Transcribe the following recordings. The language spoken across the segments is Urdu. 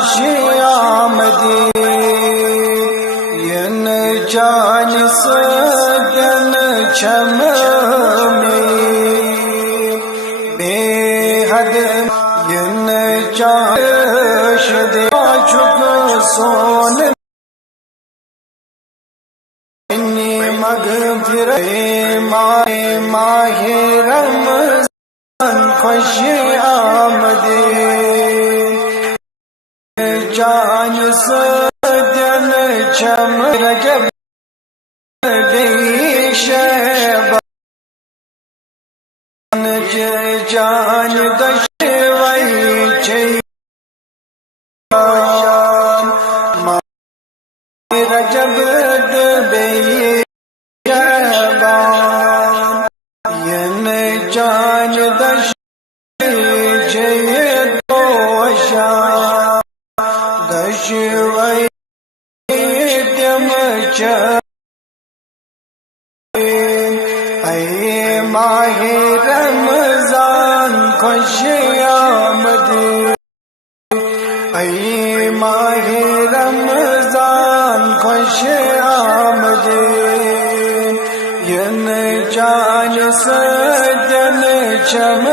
خوش آمدی ین جان سدن چم میں بے حد ین چاش دے چک سون مغفر ماہ رمضان خوش آمدی جان سدن چم رجب بے شعبان جان دشوئی چیان ماہ رجب بے شعبان ین جان دشوئی دوشان دشوئی دم اے ماہ رمضان خوش آمدی اے ماہ رمضان خوش آمدی ین جان سدن چم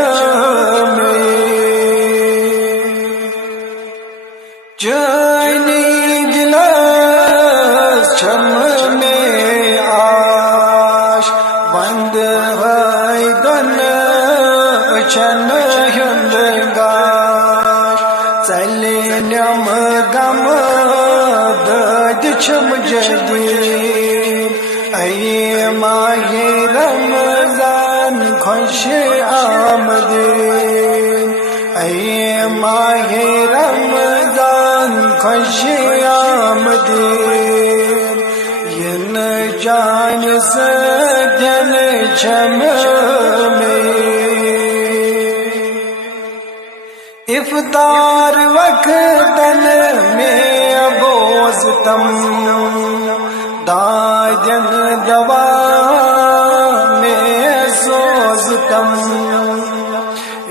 میں جانی گلاس چم میں آش بند ہے گن چن ہندگاش چلی نم گم دد چم جدید اے ماہ رمضان خوش آمدی اے ماہ رمضان خوش آمدی ین جان سدن چم میں افطار وقتن میں ابوزتم دادن دوا میں سوزتم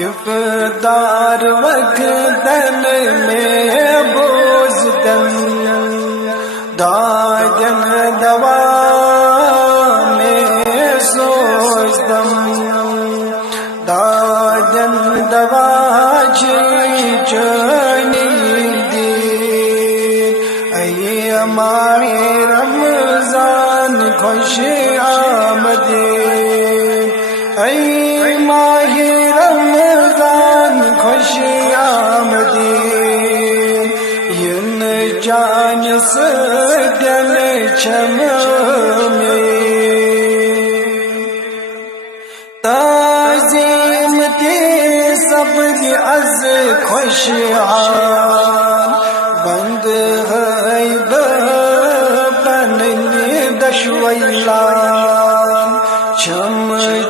افطار وقتن میں بوزتم دادن دوا میں سوزتم دادن دوا چنی دی اے ماہ رمضان خوش آمدی اے ماہ رمضان خوش آمدی ین جان سدن چم میں تعظیم تی سب از خوش آن بند ہے بننی دشویلان چم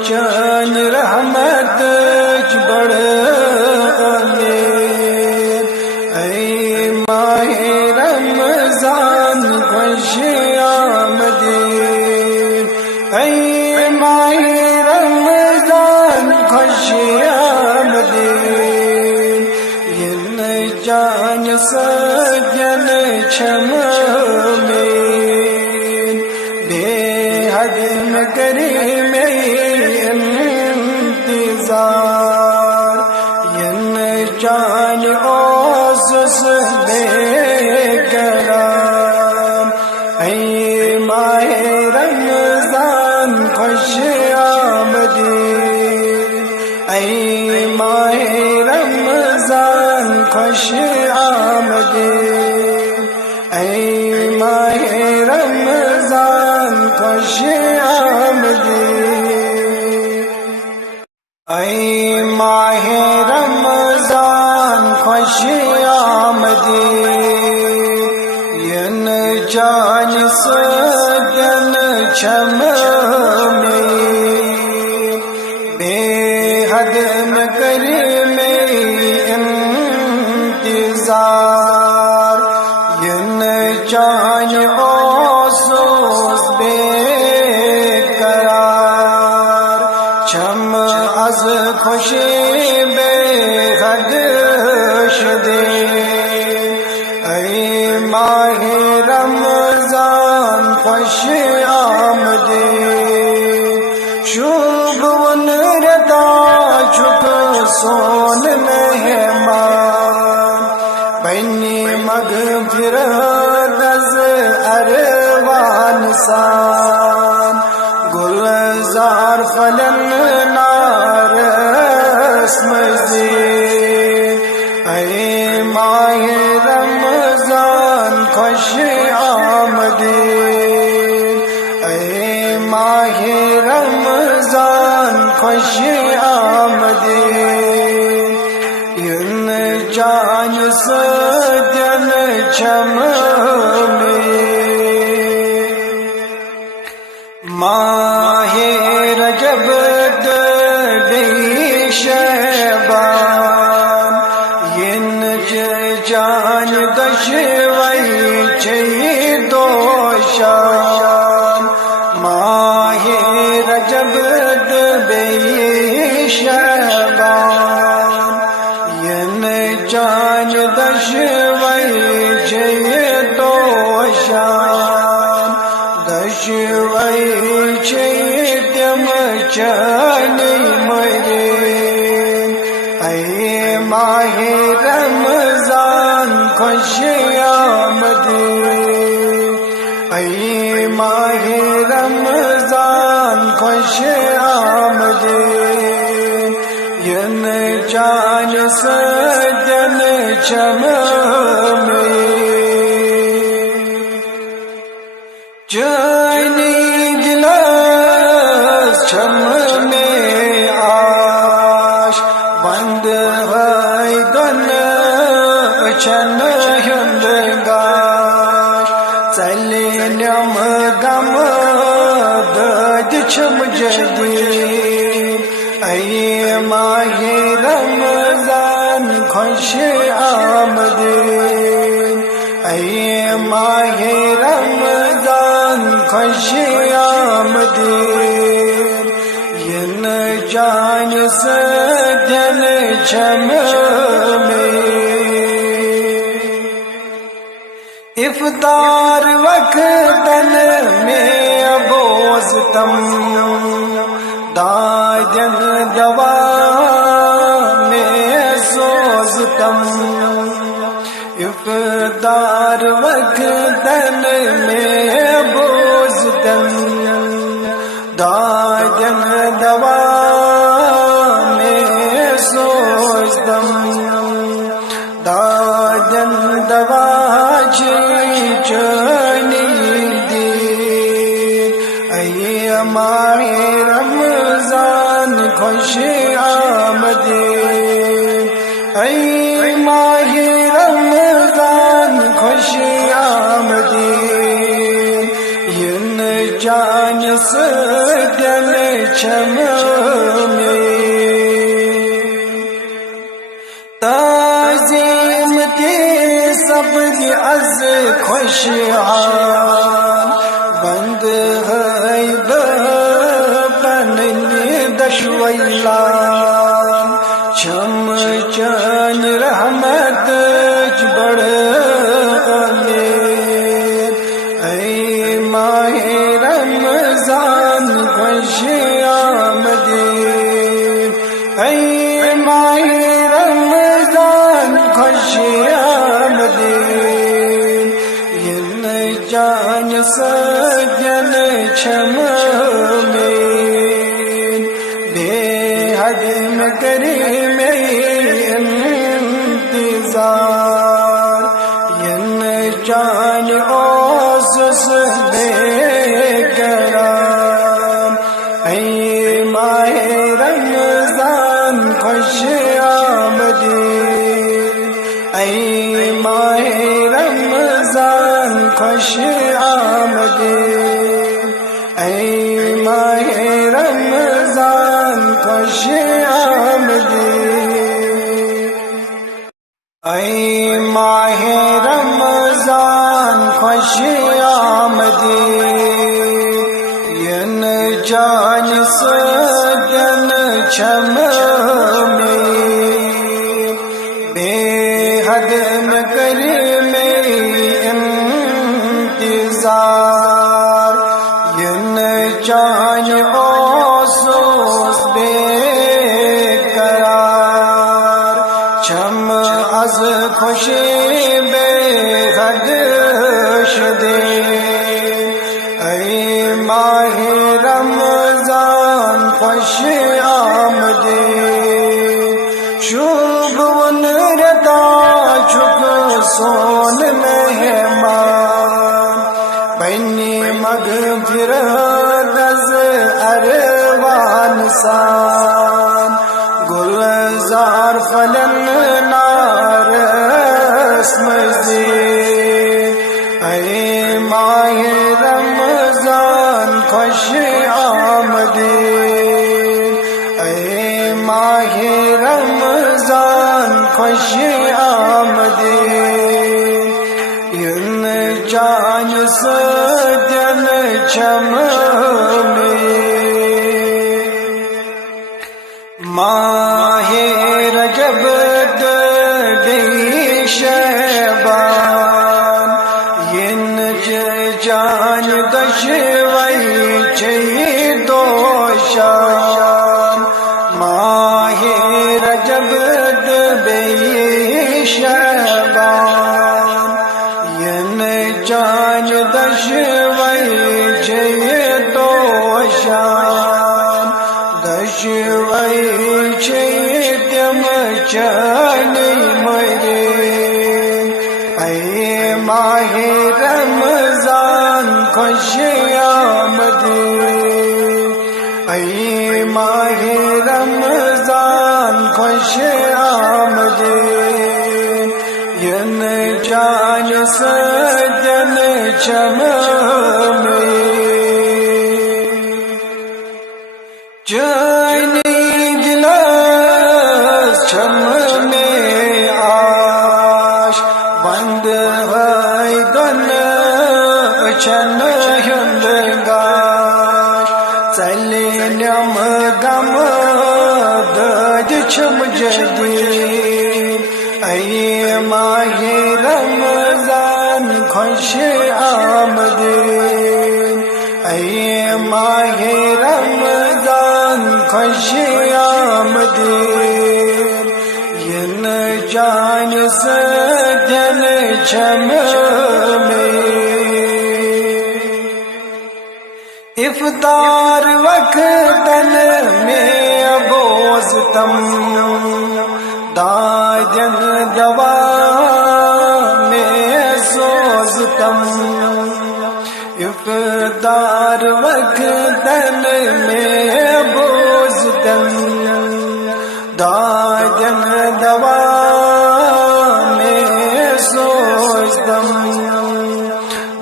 چن رحمت بڑھ امیر اے ماہ رمضان خوش آمدی اے ماہ رمضان خوش آمدی ین جان سدن چم میں بے حد مکری میں انتظار ین جان اوسس بے کرام اے ماہ رمضان خوش آمدی اے ماہ رمضان خوش آمدی اے ماہ رمضان خوش آمدی اے ماہ رمضان خوش آمدی ین جان سدن چم میں بے حد مکر میں انتظار ین جان اوسوس بے قرار چم از خوشی بے حد شدے خوش آمدید شوب ون ردا چھپ سون مہمان بینی مغفرت از اروان سان گلزار فلن نارس مزید اے ماہ رمضان خوش آمدید اے ماہ رمضان خوش آمدید ین جان سدن چم ماہ رجب دی شعبان ین جان دشوئی چی دوشان ماہ رجب دی شعبان ین جان دشوئی چی دوشان دشوئی چانی مرین اے ماہ رمضان خوش آمدید اے ماہ رمضان خوش آمدید ین جان سجن چم جانی چم میں آش بند ہے گن چن ہندگاش چلی نم گم دد چم جدید اے ماہ رمضان خوش آمدید اے ماہ رمضان خوش آمدید ین جان سجن چم میں افطار وقتن میں ابوزتم دادن دوا میں سوزتم افطار وقتن میں ابوزتم دادن دوا میں سوزتم دادن دوا چانی دید اے ماہ رمضان خوش آمدید اے ماہ رمضان خوش آمدید ین جان سجن چم میں تعظیم تی سب از خوشحال بند ہے بننی دشویلان چم چن رحمت بڑھ امید اے ماہ رمضان خوش آمدید اے ماہ رمضان خوش آمدید ین جان سجن چم میں بے حد مکری میں انتظار ین جان اوسس بے قرار اے ماہ رمضان خوش آمدید اے ماہ رمضان خوش آمدید اے ماہ رمضان خوش آمدید اے ماہ رمضان خوش آمدید ین جان سجن چم میں بے حد مکر میں انتظار از خوشی بے حد شدے اے ماہ رمضان خوش آمدے شوب ون ردا چھک سون مہمان بینی مغفرت از اروان سان گلزار فلن نارس مزید اے ماہ رمضان خوش آمدے اے ماہ رمضان خوش آمدے ان جان سجن چم میں ماہ رجب دی شعبان ین جان دشوئی چی دوشان ماہ رجب دی شعبان ین جان دشوئی چی دوشان دشوئی چی تم چانی مرے اے ماہ رمضان خوش آمدے اے ماہ رمضان خوش آمدے ین جان سجن چم میں جانی گلاس چم میں آش بند ہے گن چن ہندگاش چلی نم گم دد چم جدید اے ماہ رمضان خوش آمدے اے ماہ رمضان خوش آمدے ین جان سجن چم میں افطار وقتن میں ابوزتم دادن دوا میں سوزتم افطار وقتن میں بوزتم دادن دوا میں سوزتم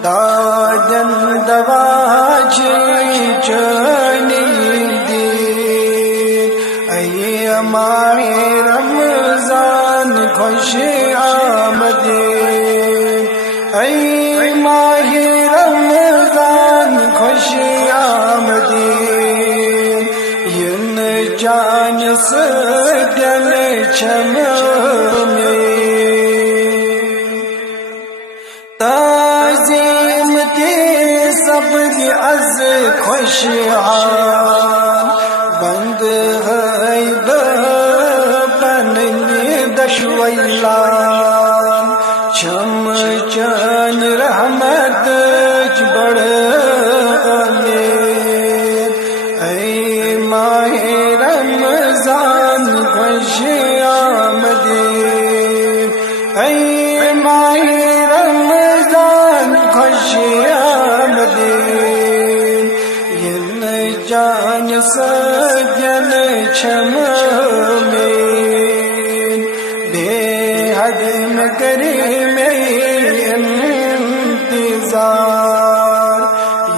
دادن دوا چنی دی اے ماہ رمضان خوش آمدے اے ماہ رمضان خوش آمدے ین جان سجن چم میں تعظیم تی سب از خوشحال بند ہے بننی دشویلان چم چن رحمت بڑھ امیر اے ماہ رمضان خوش آمدے اے ماہ رمضان خوش آمدے ین جان سجن چم میں بے حد میں کرے میں انتظار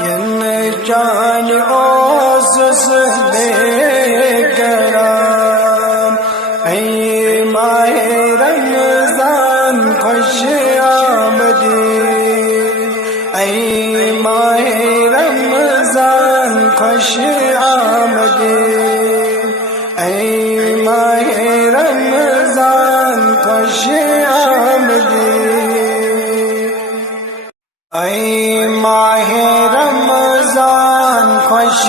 ین جان اوسس بے قرار اے ماہ رمضان خوش آمدے اے ماہ رمضان خوش آمدے اے ماہ رمضان خوش آمدے اے ماہ رمضان خوش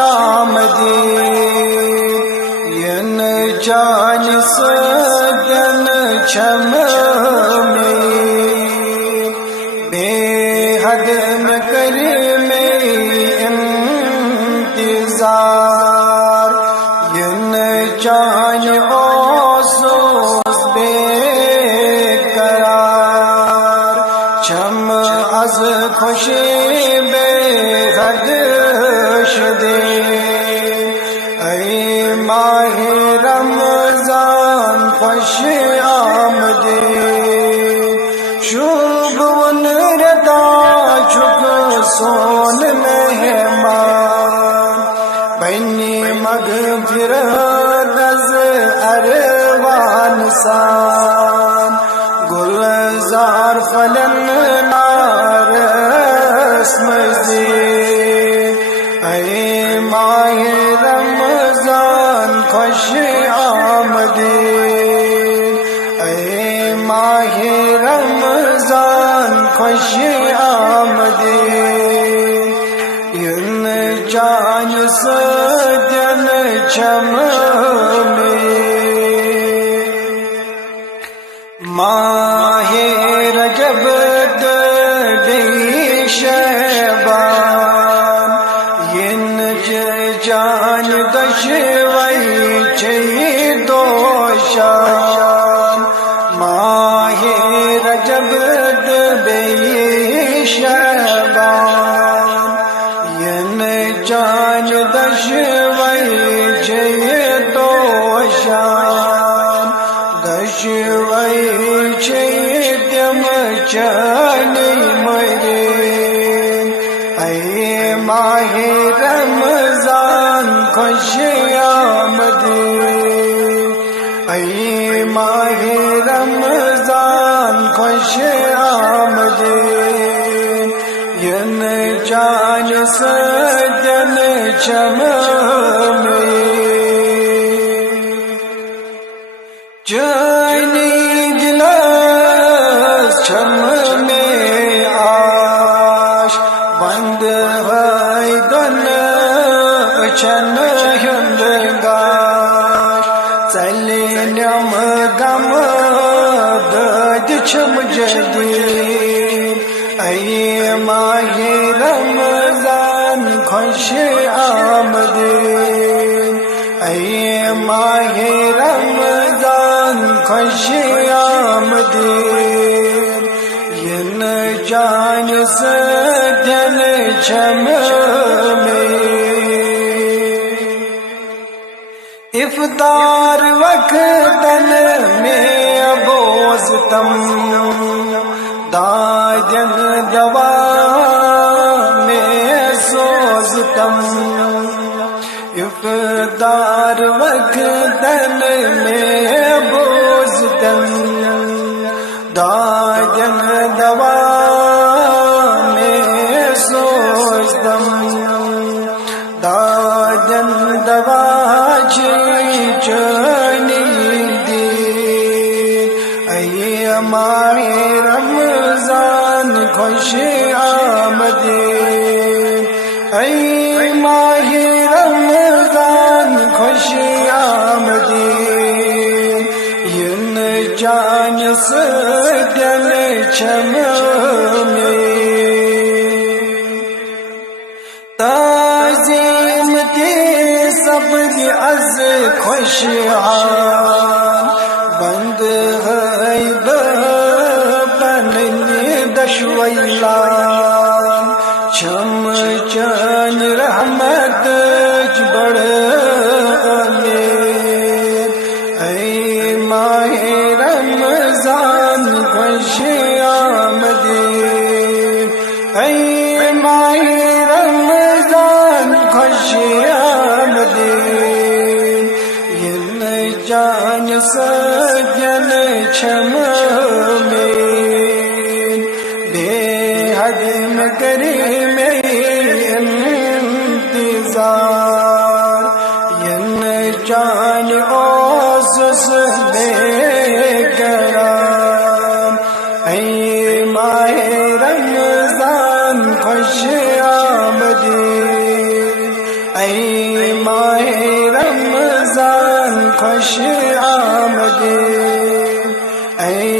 آمدے ین جان سجن چم میں بے حد میں کر میں انتظار ین چان اوسوس بے قرار چم از خوشی بے حد شدے اے ماہ رمضان خوش آمدے شوب ون ردا چک سون مہمان بینی مغفرت از اروان سان گلزار فلن نارس مزید اے ماہ رمضان خوش آمدے اے ماہ رمضان خوش آمدے ین جان سجن چم میں ماہ رجب دی شعبان ین جان دشوئی چی دوشان ماہ رجب دی شعبان ین جان دشوئی چی دوشان دشوئی چی تم چانی مرے اے ماہ رمضان خوش آمدے اے ماہ رمضان خوش آمدے ین جان سجن چم میں جانی گلاس چم میں آش بند ہے گن چن ہندگاش چلی نم گم دد چم جدید اے ماہ رمضان خوش آمدے اے ماہ رمضان خوش آمدے ین جان سجن چم میں افطار وقتن میں ابوزتم داجن دوا میں سوزتم افطار وقتن میں ابوزتم داجن دوا میں سوزتم داجن دوا چنی دی اے ماہ رمضان خوش آمدے اے ماہ رمضان خوش آمدے ین جان سجن چم میں تعظیم تی سب از خوشحال بند ہے بننی دشویلان چم چن رحمت بڑھ امید اے ماہ رمضان خوش آمدے اے ماہ رمضان خوش آمدے ین جان سجن چم میں بے حد میں کرے میں انتظار ین جان اوسوس بے قرار اے ماہ رمضان خوش آمدے اے ماہ رمضان خوش آمدے اے اے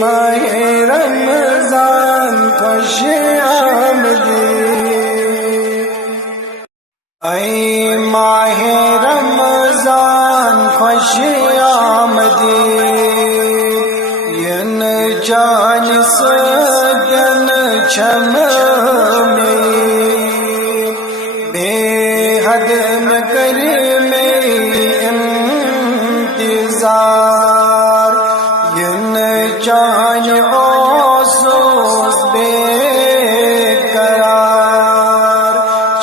ماہ رمضان خوش آمدید، اے ماہ رمضان خوش آمدید، ین جان سجن چم میں بے حد مگر میں انتظار، ین جان اوسوس بے قرار،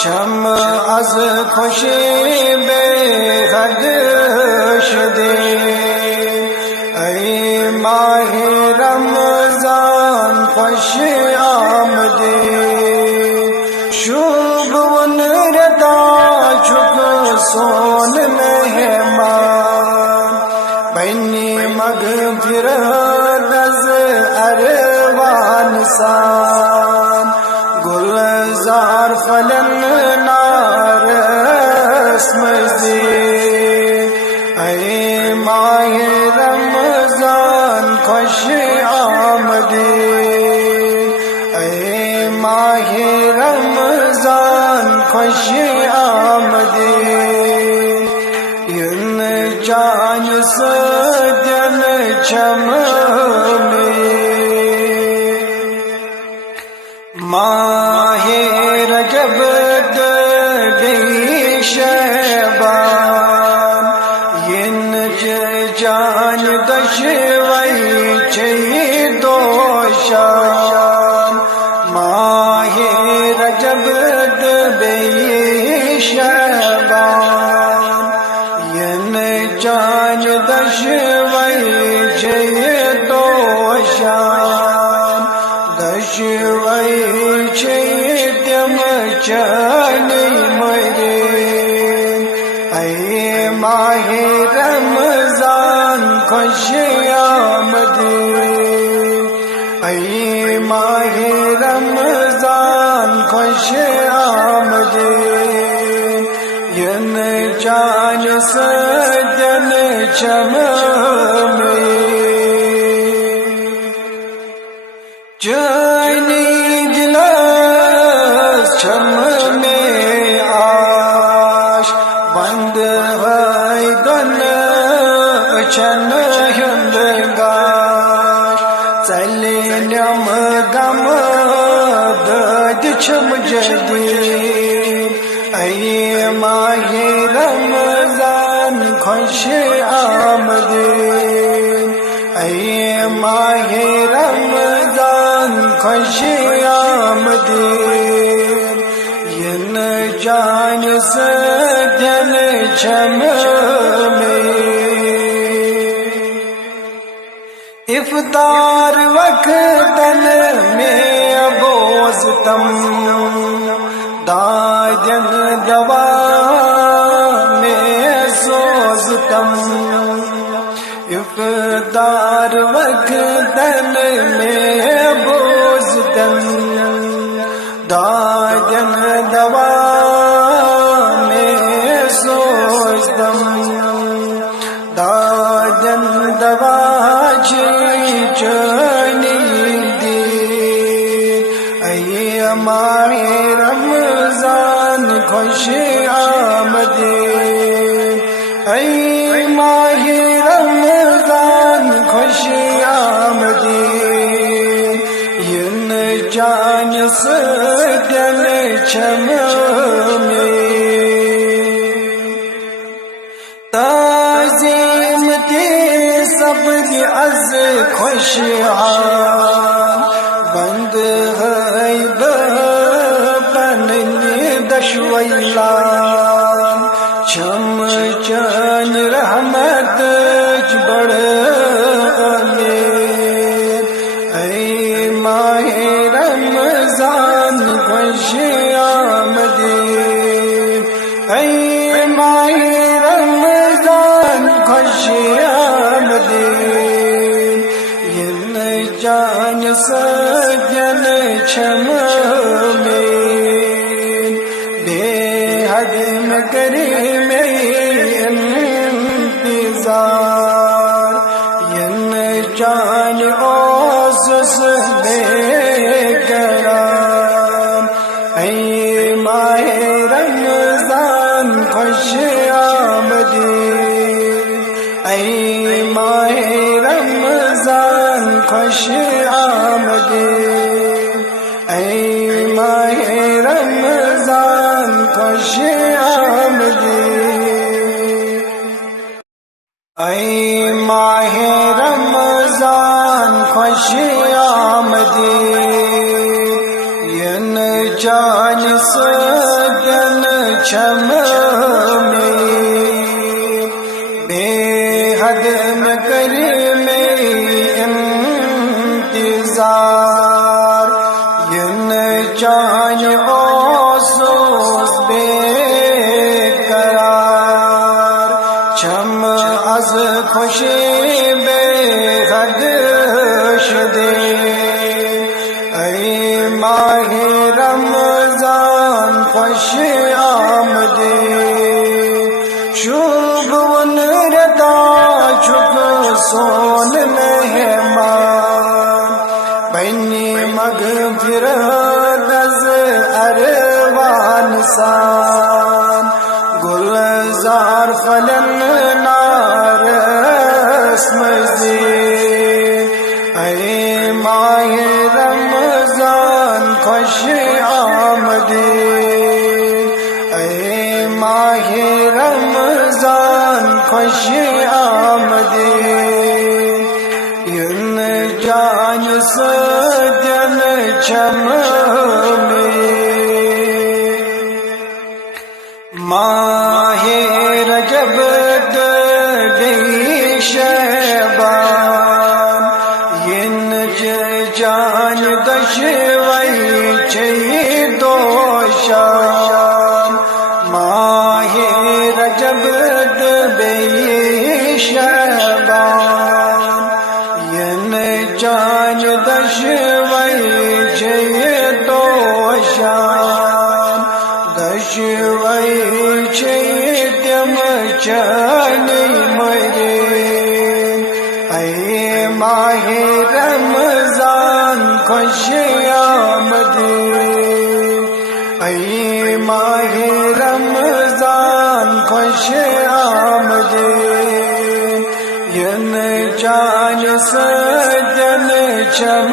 چم از خوشی بے حد شدے، اے ماہ رمضان خوش آمدید، شوب ون ردا چک سون مہمان، بینی مغفرت از اروان سان، گلزار فلن نارس مزید، اے ماہ رمضان خوش آمدید، اے ماہ رمضان خوش آمدید، ین جان سجن چم میں ماہ رجب دی شعبان، ین جان دشوئی چی دوشان، ماہ رجب دی شعبان، ین جان دشوئی چی دوشان، دشوئی چی دم چانی مرین، اے ماہ رمضان خوش آمدید، اے ماہ رمضان خوش آمدید، ین جان سجن چم میں جانی گلاس چم میں آش، بند ہے گن چن ہندگاش، چلی نم گم دد چم جدید، اے ماہ رمضان خوش آمدید، اے ماہ رمضان خوش آمدید، ین جان سجن چم میں افطار وقتن میں ابوزتم، داجن دوا میں سوزتم، افطار وقتن میں ابوزتم، داجن دوا میں سوزتم، داجن دوا چانی دید، اے ماہ رمضان خوش آمدید، اے ماہ رمضان خوش آمدید، ین جان سجن چم میں تعظیم تی سب از خوشحال، بند ہے بننی دشویلان، چم چن رحمت بڑ امید، اے ماہ رمضان خوش آمدید، اے ماہ رمضان خوش آمدید، ین جان سجن چم میں بے حد مگر میں انتظار، ین جان اوسس بے قرار اے ماہ رمضان خوش آمدی اے ماہ رمضان خوش آمدی اے ماہ رمضان خوش آمدی اے ماہ رمضان خوش آمدی ین جان سگن چم میں بے حد مگر میں انتظار ین جان اوسوس بے قرار چم از خوشی بے حد شدے اے ماہ رمضان خوش آمدے شوب ون ردا چک سون مہمان بینی مغفرت از اروان سان گلزار فلن نارس مزید اے ماہ رمضان خوش آمدی اے ماہ رمضان خوش آمدی ین جان سجن چم میں ماہ رجب دی شعبان ین جان دشوئی چی دوشان ماہ رجب دی شعبان ین جان دشوئی چی دوشان دشوئی چی تم چانی مرین اے ماہ رمضان خوش آمدی اے ماہ رمضان خوش آمدی ین جان سجن چم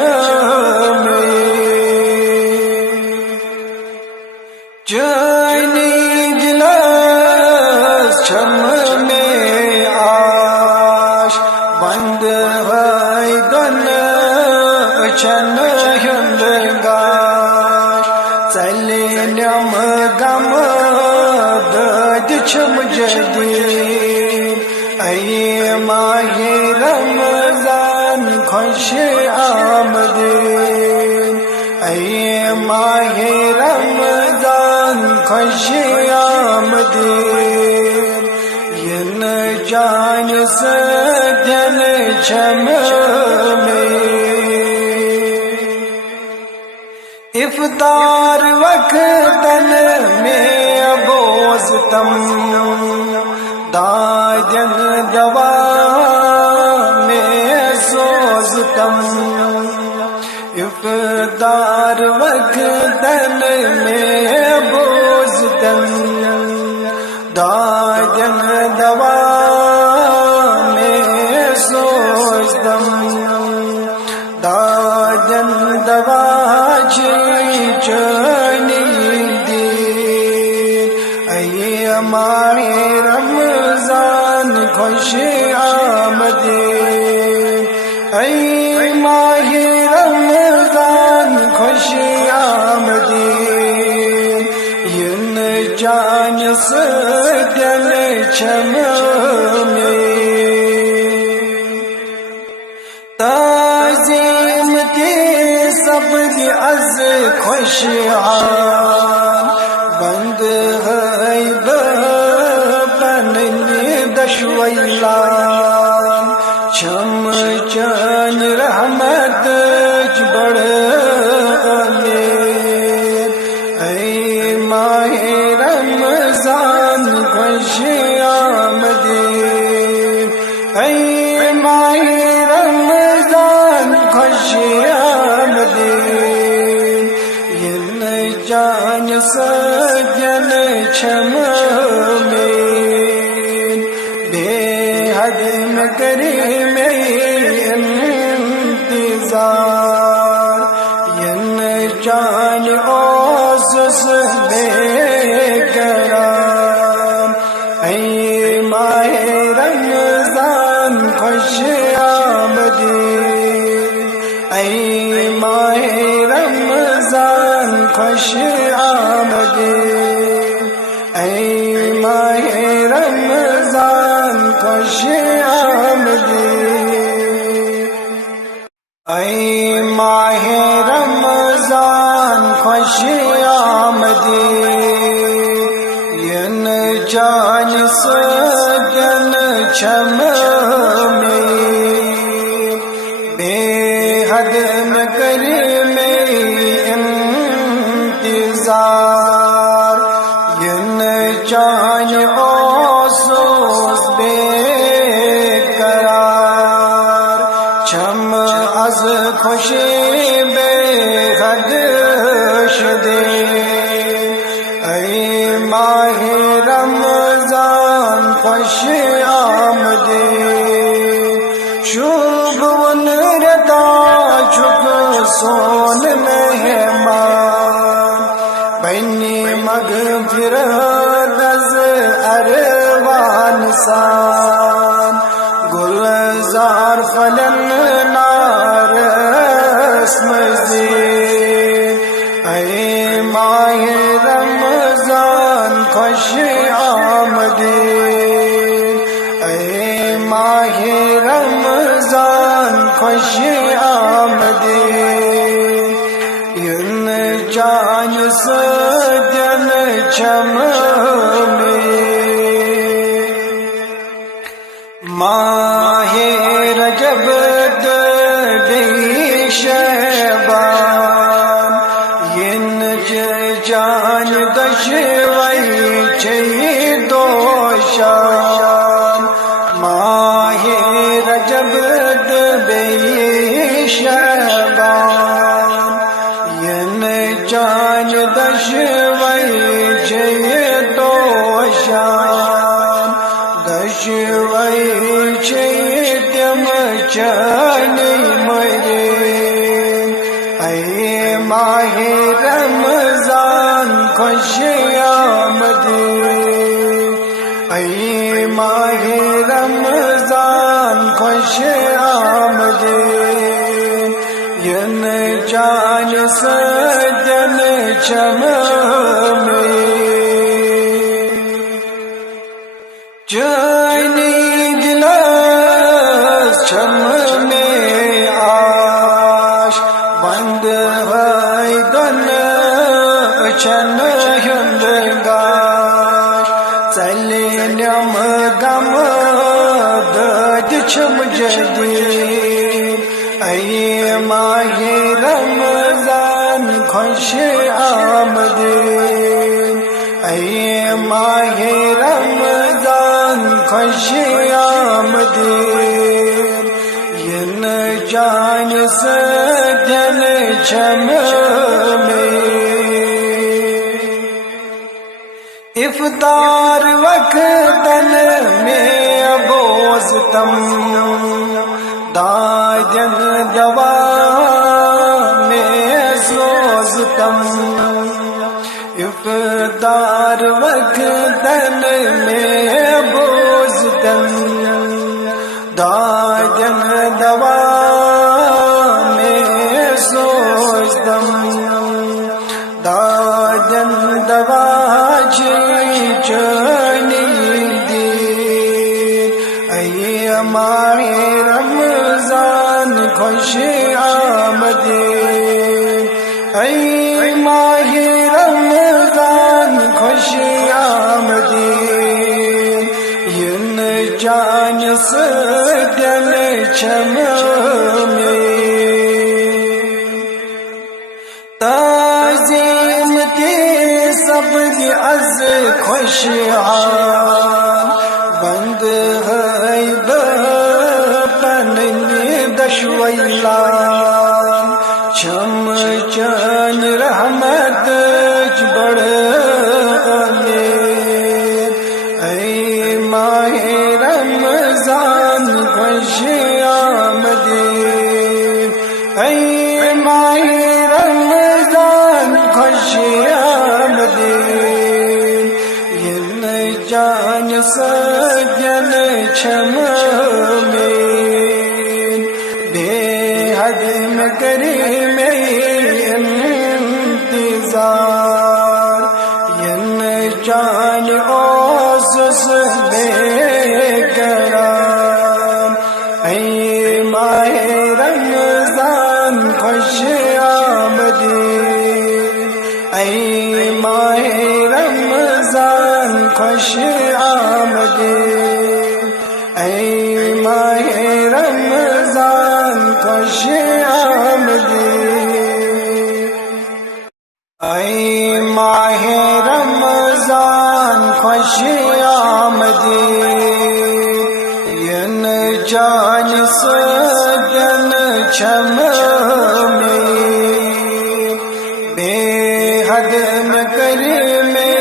میں جانی گلاس چم میں آش بند ہے گن چن ہندگاش چلی نم گم دد چم جدید اے ماہ رمضان خوش آمدی اے ماہ رمضان خوش آمدی ین جان سجن چم میں افطار وقتن میں ابوزتم داجن دوا میں سوزتم افطار وقتن میں بوزتم داجن دوا میں سوزتم داجن دوا چنی دی اے ماہ رمضان خوش آمدی اے ماہ رمضان خوش آمدی ین جان سجن چم میں تعظیم تی سب دی از خوش آن بند ہے بننی دشویلان چم چن رحمت بڑھ امیر اے ماہ رمضان خوش آمدی اے ماہ رمضان آمدید ین جان سجن چھمین بے حد میں کری میں انتظار ین جان اوسس بے کرام اے ماہ رمضان خوش آمدید اے ماہ رمضان خوش آمدید اے ماہ رمضان خوش آمدید اے ماہ رمضان خوش آمدید ین جان سجن چھمین بے حد میں کری میں انتظار ین جان اوسوس بے قرار چھم از خوشی بے حد شدے اے ماہ رمضان خوش آمدید شوب ونرتا چھک سون مہمان بینی مغفرت از اروان سان گلزار فلن نارس مزید اے ماہ رمضان خوش آمدید اے ماہ رمضان خوش آمدید ین جان سجن چھمین ماہ رجب دی شعبان ین جان دشوئی چھ دوشان ماہ رجب دی شعبان ین جان دشوئی چھ دوشان دشوئی چھ تم چانی مرین اے ماہ رمضان خوش آمدید اے ماہ رمضان خوش آمدید ین جان سجن چھمین جانی گلاس چھم میں آش بند ہے گن چھن ہندگاش چلی نم گم دد چھم جدید اے ماہ رمضان خوش آمدید اے ماہ رمضان خوش آمدید ین جان سجن چھمین افطار وقتن میں ابوزتم داجن دوا میں سوزتم افطار وقتن میں ابوزتم داجن دوا میں سوزتم داجن دوا چانی دید اے ماہ رمضان خوش آمدید اے ماہ رمضان خوش آمدید ین جان سجن چھمین تعظیم تی سب از خوشحال بند ہے پنن دشویلا اے ماہ رمضان خوش آمدید ین جان سجن چھم میں بے حد میں کری میں انتظار ین جان اوسس بے قرار اے ماہ رمضان خوش آمدید اے ماہ رمضان خوش آمدید اے ماہ رمضان خوش آمدید اے ماہ رمضان خوش آمدید ین جان سجن چھم میں بے حد میں کری میں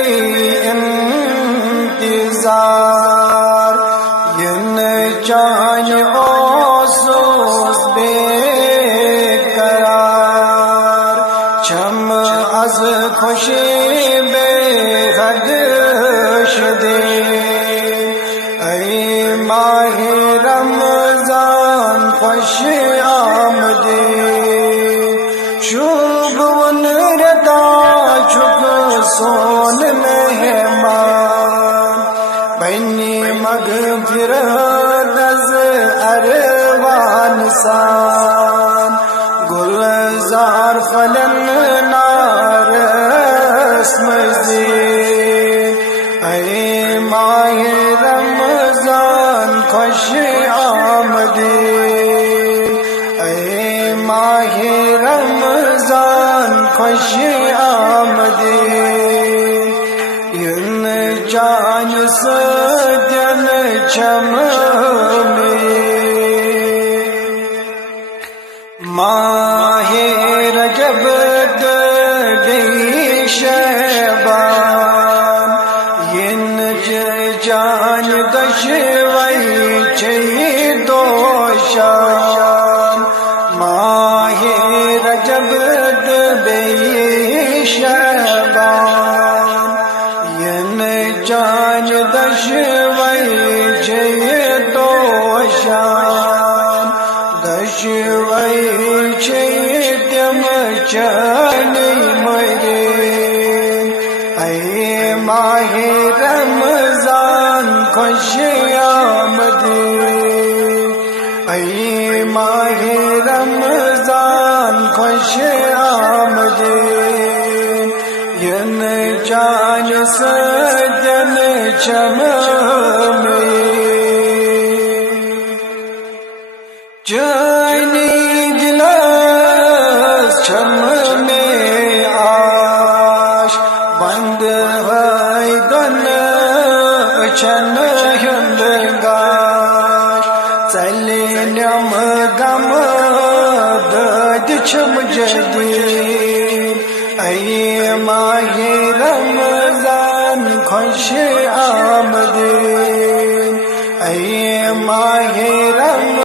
انتظار ین جان اوسوس بے قرار چھم از خوشی بے حد شدے اے ماہ رمضان خوش آمدید شوب ون ردا چھک سون مہمان بینی مغفرت از اروان سان گلزار فلن نارس مزید اے ماہ رمضان خوش آمدید اے ماہ رمضان خوش آمدید ین جان سجن چھم میں ماہ رجب دی شعبان ین جان دشوئی چھی دوشان ماہ رجب دی شعبان ین جان دشوئی چھی دوشان دشوئی چھی تم چنی مرین اے ماہ رمضان خوش آمدید اے ماہ رمضان خوش آمدید ین جان سجن چھم میں جانی گلاس چھم میں آش بند ہے گن چھن ہندگاش چلی نم گم دد چھم جدید اے ماہ رمضان خوش آمدید اے ماہ رمضان